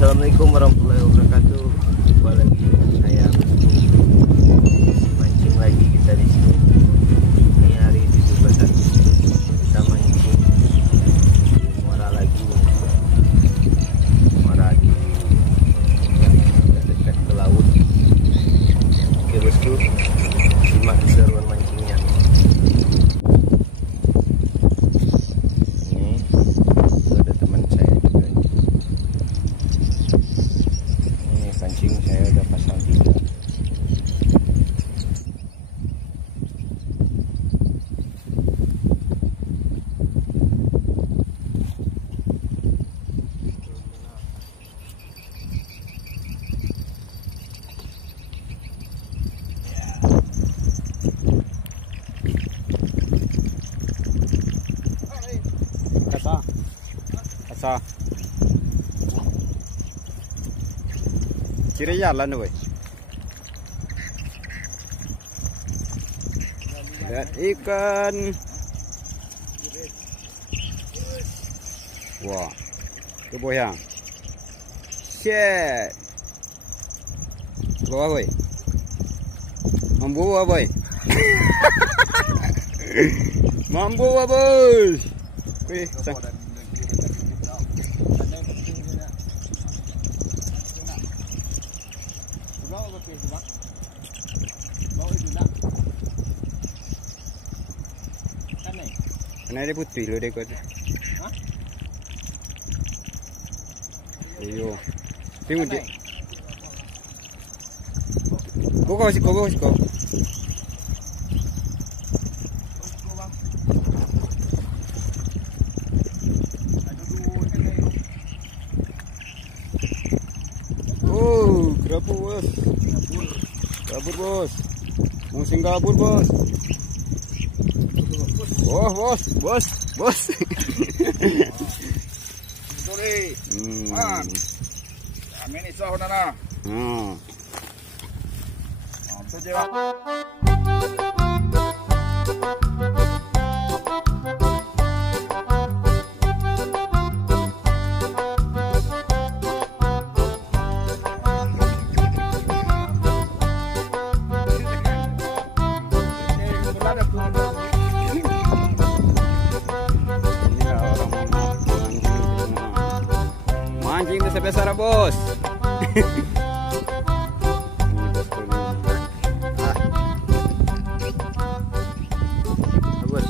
Assalamualaikum warahmatullahi wabarakatuh. Jumpa lagi dengan saya mancing lagi kita di sini. Ini hari 17 Agustus kita mancing di Muara lagi. Muara di yang dekat ke laut. Oke bosku, simak keseruan mancingnya. Ini ada teman saya juga. Pancing saya udah pasang 3. Kasa kira jalan woi. Lihat ikan. Wah, itu boyang. Shit. Bawa woi. Membawa boy. Membawa bos. Wih, Karena dia putih loh deh kau. Iyo, tengok dia. Kau. Oh, kabur bos. Kabur bos. Musim kabur bos. Oh bos. Sorry. Amin isah nana. Mancing itu sebesar bos. Bagus.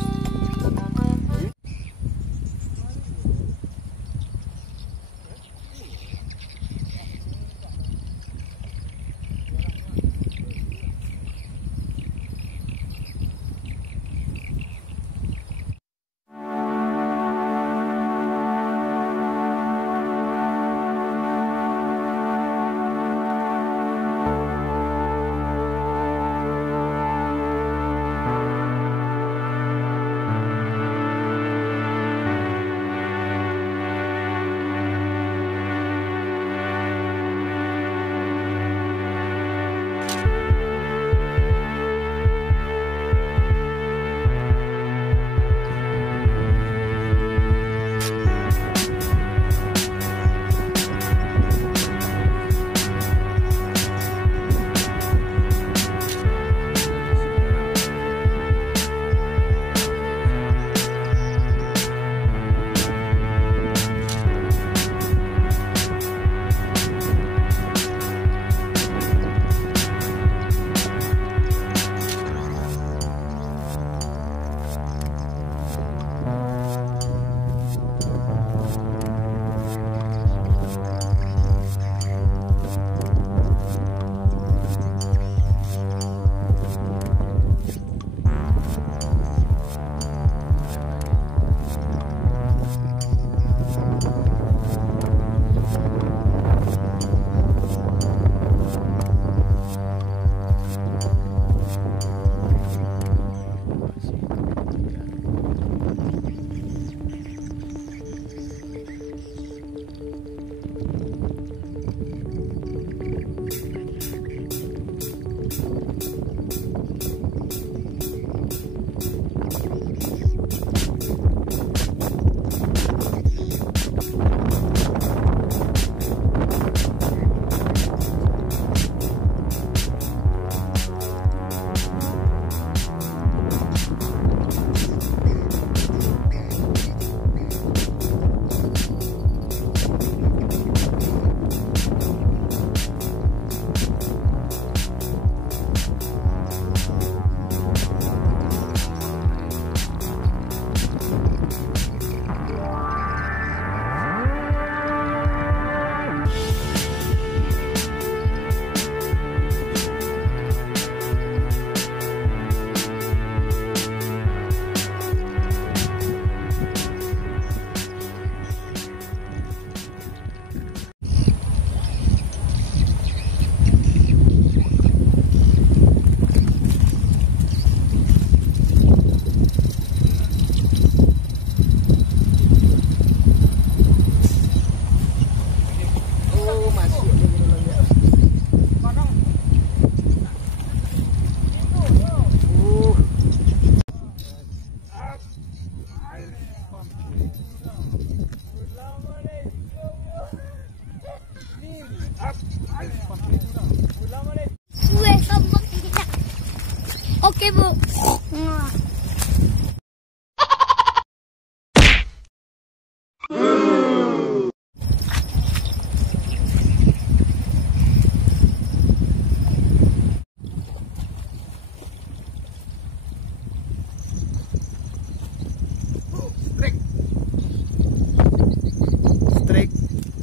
Oke, Bu.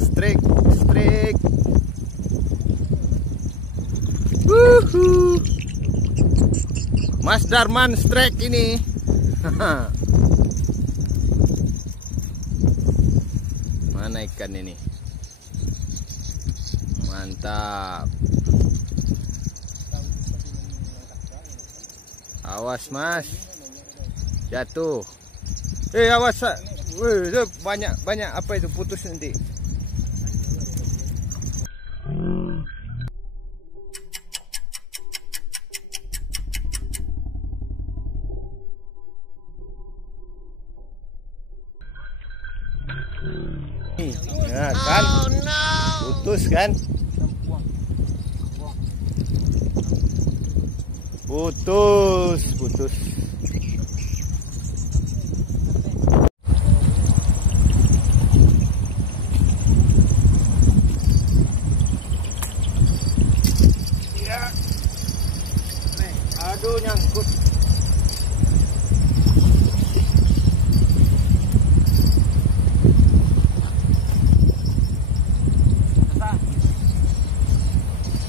Strik. Wuhu. Mas Darman strike ini. Mana ikan ini? Mantap. Awas, Mas. Jatuh. Awas. Wih, banyak apa itu putus nanti. Ya kan, putus kan, putus. Ya, aduh nyangkut.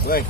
Woi.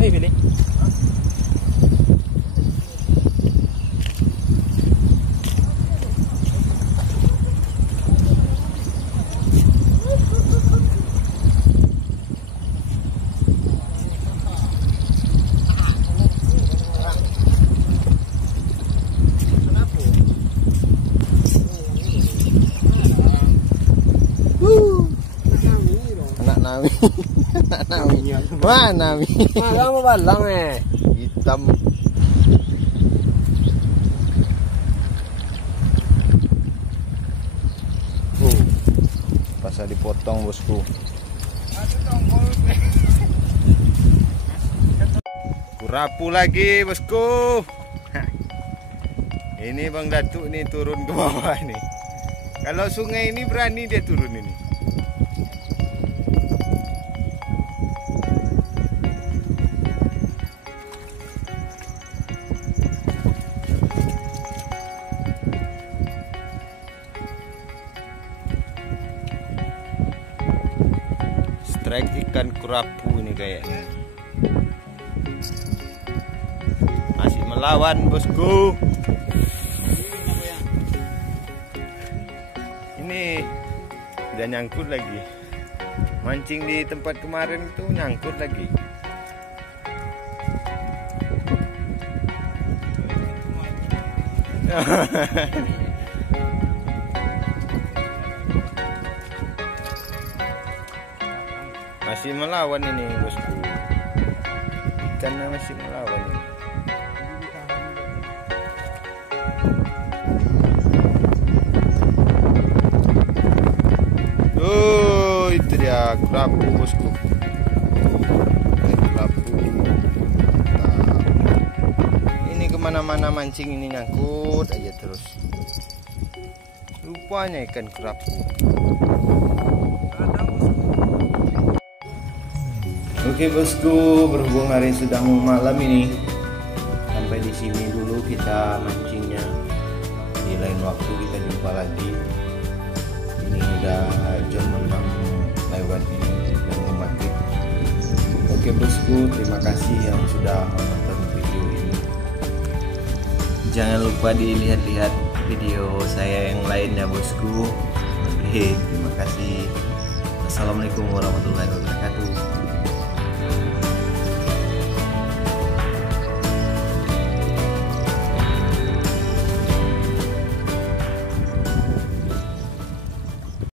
Pilih. Anak Nami. Wah, Nami. Malah mau balang Hitam. Pasal dipotong, bosku. Kurapu lagi, bosku. Ini Bang Datuk nih turun ke bawah nih. Kalau sungai ini berani dia turun ini. trek ikan kerapu ini kayaknya. Masih melawan bosku. Ini udah nyangkut lagi. Mancing di tempat kemarin itu nyangkut lagi. Masih melawan ini bosku. Ikannya masih melawan ini. Oh, itu dia kerapu bosku. Kerapu. Ini kemana-mana mancing ini nyangkut aja terus. Rupanya ikan kerapu. Oke bosku, berhubung hari sudah mau malam ini, sampai di sini dulu kita mancingnya. Di lain waktu kita jumpa lagi. Ini udah jam 6 lewat ini dan mau maghrib. Oke bosku, terima kasih yang sudah menonton video ini. Jangan lupa dilihat-lihat video saya yang lainnya bosku. Oke, terima kasih. Assalamualaikum warahmatullahi wabarakatuh.